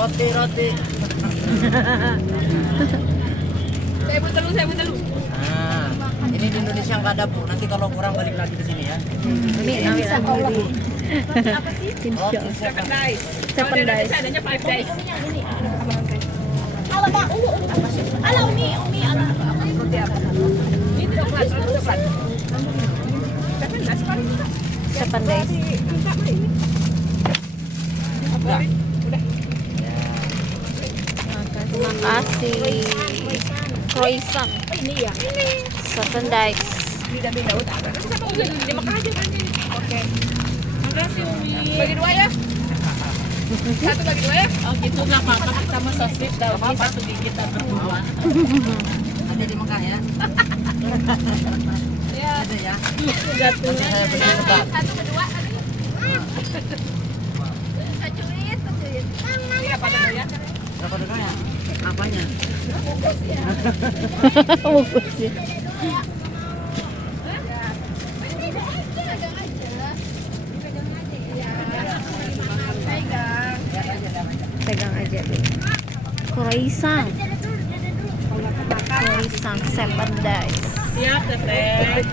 Roti. Saya pun telur. Nah, ini di Indonesia nggak ada Bu. Nanti kalau kurang balik lagi ke sini ya. Ini Bisa kau lah. apa sih? Seven days. Seven Kalau di days. Indonesia adanya 5 days. Roti apa? Ini coklat. Seven days kan? 7 days. Udah. Terima kasih. Croissant. Ini ya. 7 days. Beda-beda udah. Nanti sama Umi dimakan aja kan ini. Oke. Makasih Umi. Bagi 2 ya. Satu bagi 2 ya. Oh gitu nggak apa-apa sama sosis daun ini satu gigit atau dua. Nanti di Mekah ya. Ya. Ada ya. Sudah tuh. Nanti saya beli kebab. Satu kedua. Acuit. Iya pada ya. Berapa dulu ya? Apanya? Bungkusnya. Pegang aja dulu. Croissant. Croissant 7 days. Siap teteh.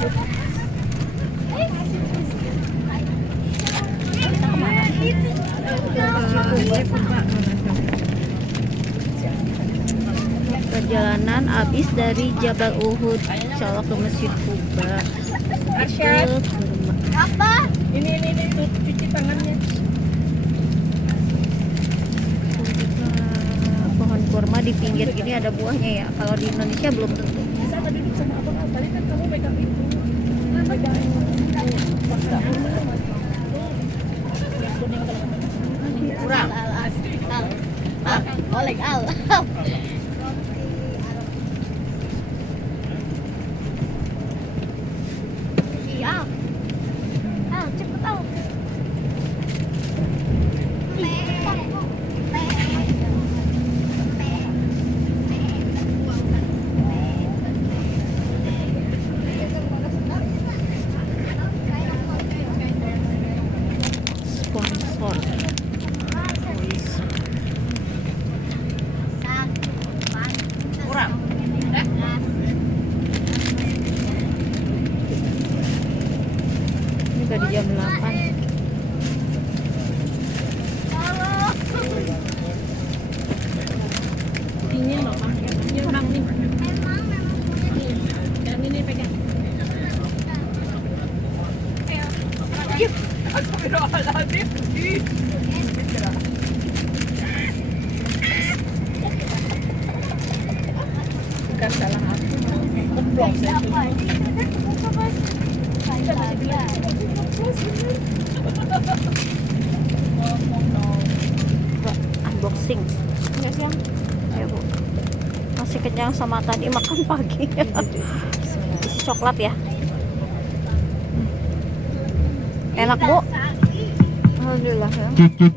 Perjalanan habis dari Jabal Uhud, insya ke Masjid Kuba. Arsyad. Apa? Ini tuh cuci tangannya. Pohon kurma di pinggir gini ada buahnya ya. Kalau di Indonesia belum tentu. Sama duduk sama abang tadi kan kamu pegang itu. Pegang Kurang. Oleh al. Iya. Cepet al. Sponsor. Kurang. Ini udah di jam 8. Dingin loh Bang. Ini Bang nih. Dan ini pegang. Astagfirullahaladzim. Bukan salah aku. Keblok saya. Unboxing. Ya siang. Ya Bu. Masih kenyang sama tadi makan pagi. Isi coklat ya. Enak Bu. Alhamdulillah ya. Cek.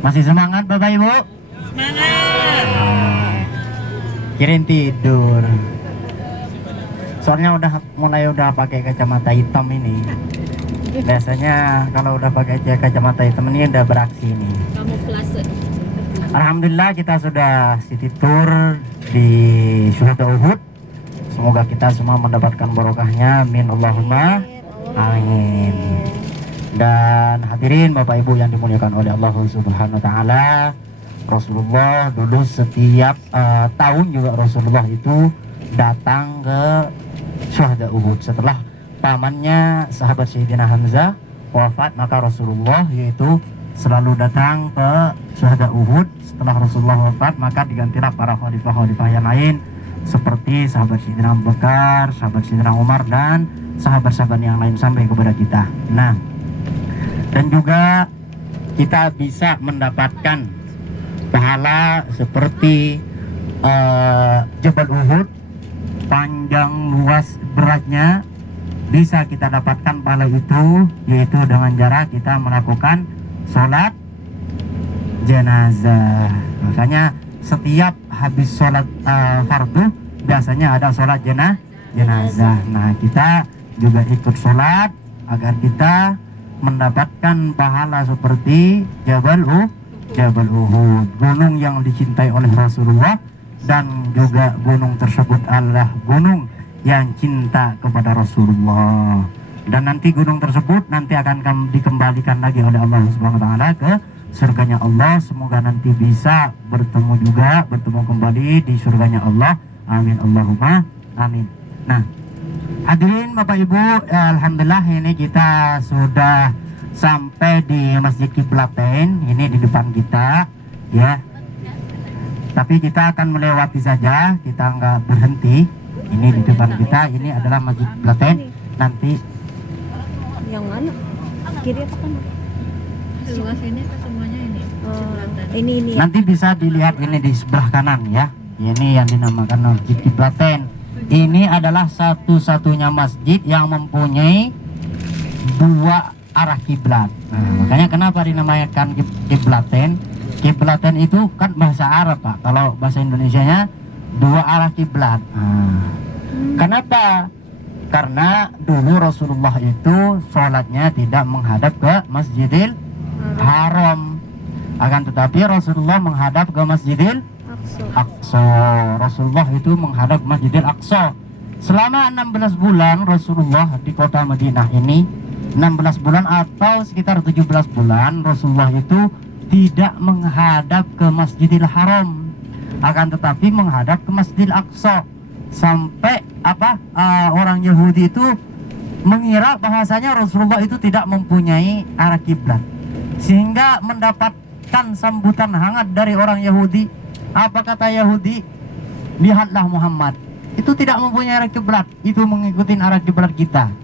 Masih semangat Bapak Ibu? Semangat. Kirain tidur. Soalnya udah pakai kacamata hitam ini. Biasanya kalau udah pakai kacamata hitam ini udah beraksi ini. Kamuflase. Alhamdulillah kita sudah city tour di Syuhada Uhud. Semoga kita semua mendapatkan barokahnya. Amin Allahumma amin. Dan hadirin Bapak Ibu yang dimuliakan oleh Allah Subhanahu wa taala, Rasulullah dulu setiap tahun juga Rasulullah itu datang ke Syuhada Uhud. Setelah pamannya sahabat Sayyidina Hamzah wafat, maka Rasulullah yaitu selalu datang ke Syuhada Uhud. Setelah Rasulullah wafat, maka digantilah para khalifah-khalifah yang lain seperti sahabat Sayyidina Abu Bakar, sahabat Sayyidina Umar, dan sahabat-sahabat yang lain sampai kepada kita. Nah, dan juga kita bisa mendapatkan pahala seperti Jabal Uhud, panjang luas beratnya, bisa kita dapatkan pahala itu yaitu dengan cara kita melakukan sholat jenazah. Makanya setiap habis sholat fardu biasanya ada sholat jenazah. Nah, kita juga ikut sholat agar kita mendapatkan pahala seperti Jabal Uhud, gunung yang dicintai oleh Rasulullah, dan juga gunung tersebut adalah gunung yang cinta kepada Rasulullah. Dan nanti gunung tersebut nanti akan dikembalikan lagi oleh Allah Subhanahu wa taala ke surganya Allah. Semoga nanti bisa bertemu kembali di surganya Allah. Amin Allahumma amin. Nah, hadirin Bapak Ibu, alhamdulillah ini kita sudah sampai di Masjid Kiblatain. Ini di depan kita ya. Tapi kita akan melewati saja, kita nggak berhenti. Ini di depan kita, ini adalah Masjid Kiblatain. Nanti Yang mana? Kiri apa kanan? Luas ini semuanya ini. Ini. nanti bisa dilihat ini di sebelah kanan ya. Ini yang dinamakan Masjid Kiblatain. Ini adalah satu-satunya masjid yang mempunyai dua arah kiblat. Nah, makanya kenapa dinamakan Kiblatain? Kiblatain itu kan bahasa Arab, Pak. Kalau bahasa Indonesianya dua arah kiblat. Nah, kenapa? Karena dulu Rasulullah itu sholatnya tidak menghadap ke Masjidil Haram, akan tetapi Rasulullah menghadap ke Masjidil Aqsa. Rasulullah itu menghadap Masjidil Aqsa. Selama 16 bulan Rasulullah di kota Madinah ini, 16 bulan atau sekitar 17 bulan Rasulullah itu tidak menghadap ke Masjidil Haram, akan tetapi menghadap ke Masjidil Aqsa. Sampai orang Yahudi itu mengira bahasanya Rasulullah itu tidak mempunyai arah kiblat, sehingga mendapatkan sambutan hangat dari orang Yahudi. Apa kata Yahudi? Lihatlah Muhammad itu tidak mempunyai arah kiblat, itu mengikuti arah kiblat kita.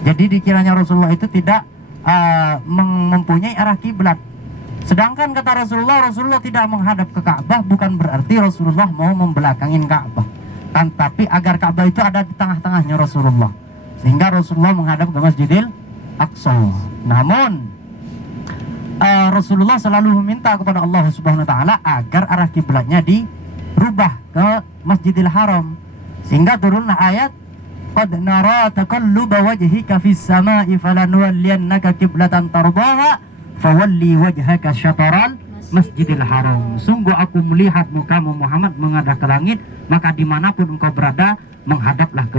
Jadi dikiranya Rasulullah itu tidak mempunyai arah kiblat. Sedangkan kata Rasulullah tidak menghadap ke Ka'bah bukan berarti Rasulullah mau membelakangin Ka'bah, kan, tapi agar Ka'bah itu ada di tengah-tengahnya Rasulullah, sehingga Rasulullah menghadap ke Masjidil Aqsa. Namun Rasulullah selalu meminta kepada Allah Subhanahu wa taala agar arah kiblatnya dirubah ke Masjidil Haram, sehingga turunlah ayat qad nara taqalluba wajhika fis sama'i falanuwalliyannaka qiblatan tardaha fawalli wajhaka syataral Masjidil Haram. Sungguh aku melihat mukamu Muhammad menghadap ke langit, maka dimanapun engkau berada menghadaplah ke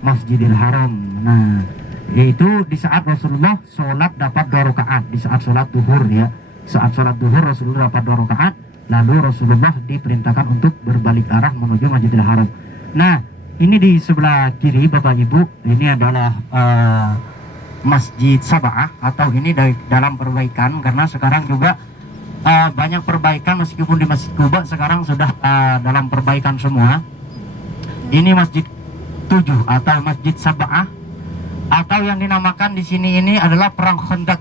Masjidil Haram. Nah, yaitu di saat Rasulullah sholat dapat 2 rakaat, di saat sholat duhur ya. Saat sholat duhur Rasulullah dapat 2 rakaat, lalu Rasulullah diperintahkan untuk berbalik arah menuju Masjidil Haram. Nah, ini di sebelah kiri Bapak Ibu, ini adalah Masjid Sab'ah, atau ini dalam perbaikan, karena sekarang juga banyak perbaikan, meskipun di Masjid Kuba sekarang sudah dalam perbaikan semua. Ini Masjid 7 atau Masjid Sab'ah, atau yang dinamakan di sini ini adalah Perang Khandaq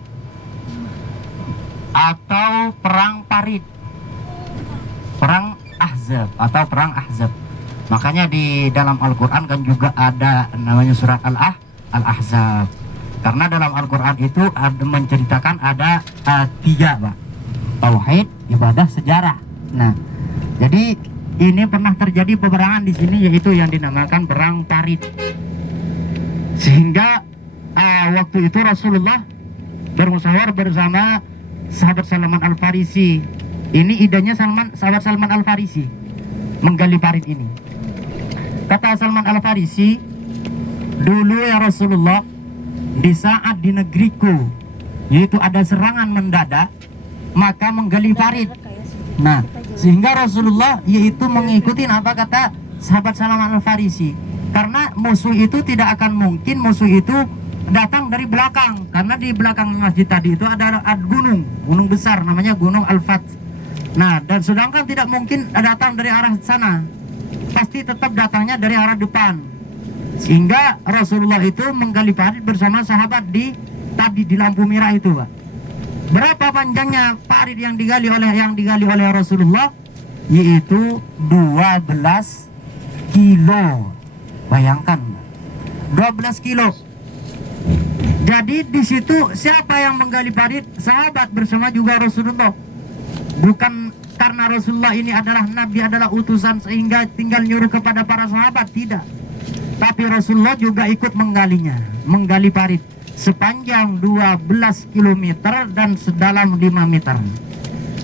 atau Perang Parit, Perang Ahzab atau Perang Ahzab. Makanya di dalam Al-Quran kan juga ada namanya surat Al-Ahzab, karena dalam Al-Quran itu ada menceritakan ada 3 Pak: tauhid, ibadah, sejarah. Nah, jadi ini pernah terjadi peperangan di sini, yaitu yang dinamakan Perang Parit. Sehingga waktu itu Rasulullah bermusyawarah bersama sahabat Salman Al-Farisi. Ini idenya sahabat Salman Al-Farisi menggali parit ini. Kata Salman Al-Farisi, dulu ya Rasulullah, di saat di negeriku yaitu ada serangan mendadak, maka menggali parit. Nah, sehingga Rasulullah yaitu mengikuti apa kata sahabat Salman Al-Farisi, karena musuh itu tidak akan mungkin musuh itu datang dari belakang, karena di belakang masjid tadi itu ada gunung besar namanya Gunung Al-Fat. Nah, dan sedangkan tidak mungkin datang dari arah sana, pasti tetap datangnya dari arah depan. Sehingga Rasulullah itu menggali parit bersama sahabat di lampu merah itu, Pak. Berapa panjangnya parit yang digali oleh Rasulullah? Yaitu 12 kilo. Bayangkan, 12 kilo. Jadi di situ siapa yang menggali parit? Sahabat bersama juga Rasulullah. Bukan karena Rasulullah ini adalah nabi, adalah utusan sehingga tinggal nyuruh kepada para sahabat, tidak. Tapi Rasulullah juga ikut menggalinya, menggali parit sepanjang 12 km dan sedalam 5 meter.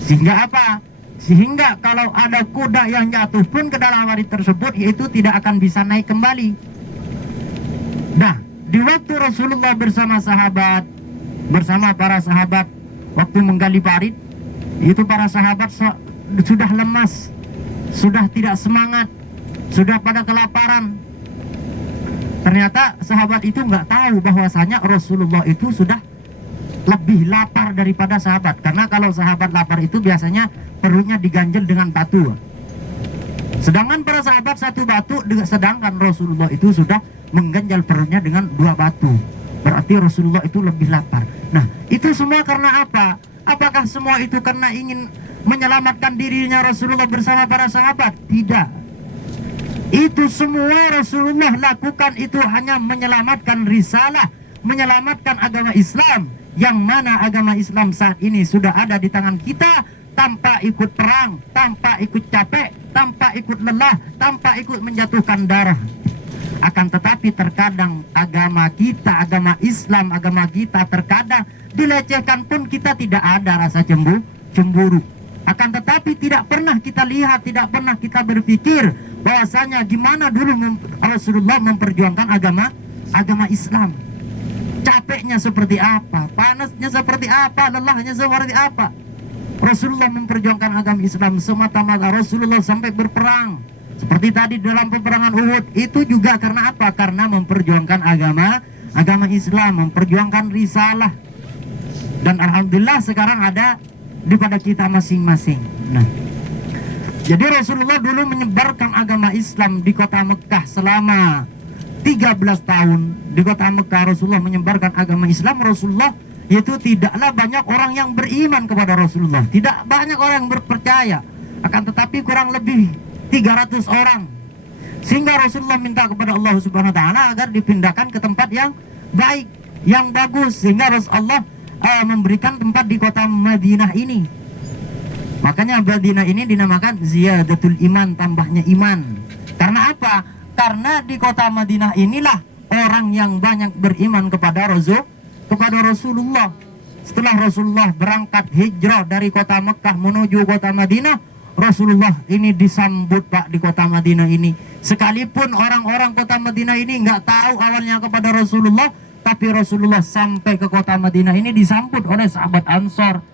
Sehingga apa? Sehingga kalau ada kuda yang jatuh pun ke dalam parit tersebut, yaitu tidak akan bisa naik kembali. Nah, di waktu Rasulullah bersama para sahabat waktu menggali parit, itu para sahabat sudah lemas, sudah tidak semangat, sudah pada kelaparan. Ternyata sahabat itu nggak tahu bahwasanya Rasulullah itu sudah lebih lapar daripada sahabat. Karena kalau sahabat lapar itu biasanya perutnya diganjel dengan batu. Sedangkan para sahabat satu batu, sedangkan Rasulullah itu sudah mengganjal perutnya dengan 2 batu. Berarti Rasulullah itu lebih lapar. Nah, itu semua karena apa? Apakah semua itu karena ingin menyelamatkan dirinya Rasulullah bersama para sahabat? Tidak. Itu semua Rasulullah lakukan itu hanya menyelamatkan risalah, menyelamatkan agama Islam, yang mana agama Islam saat ini sudah ada di tangan kita, tanpa ikut perang, tanpa ikut capek, tanpa ikut lelah, tanpa ikut menjatuhkan darah. Akan tetapi terkadang agama kita, agama Islam, agama kita terkadang dilecehkan pun kita tidak ada rasa cemburu. Akan tetapi tidak pernah kita lihat, tidak pernah kita berpikir bahwasanya gimana dulu Rasulullah memperjuangkan agama Islam. Capeknya seperti apa, panasnya seperti apa, lelahnya seperti apa. Rasulullah memperjuangkan agama Islam semata-mata. Rasulullah sampai berperang seperti tadi dalam peperangan Uhud, itu juga karena apa? Karena memperjuangkan agama Islam, memperjuangkan risalah. Dan alhamdulillah sekarang ada di pada kita masing-masing. Nah, jadi Rasulullah dulu menyebarkan agama Islam di kota Mekah selama 13 tahun. Di kota Mekah Rasulullah menyebarkan agama Islam. Rasulullah itu tidaklah banyak orang yang beriman kepada Rasulullah, tidak banyak orang yang berpercaya, akan tetapi kurang lebih 300 orang. Sehingga Rasulullah minta kepada Allah Subhanahu wa taala agar dipindahkan ke tempat yang baik, yang bagus. Sehingga Rasulullah memberikan tempat di kota Madinah ini. Makanya Madinah ini dinamakan Ziyadatul Iman, tambahnya iman. Karena apa? Karena di kota Madinah inilah orang yang banyak beriman kepada Rasulullah. Setelah Rasulullah berangkat hijrah dari kota Mekah menuju kota Madinah, Rasulullah ini disambut Pak di kota Madinah ini. Sekalipun orang-orang kota Madinah ini nggak tahu awalnya kepada Rasulullah, tapi Rasulullah sampai ke kota Madinah ini disambut oleh sahabat Ansor,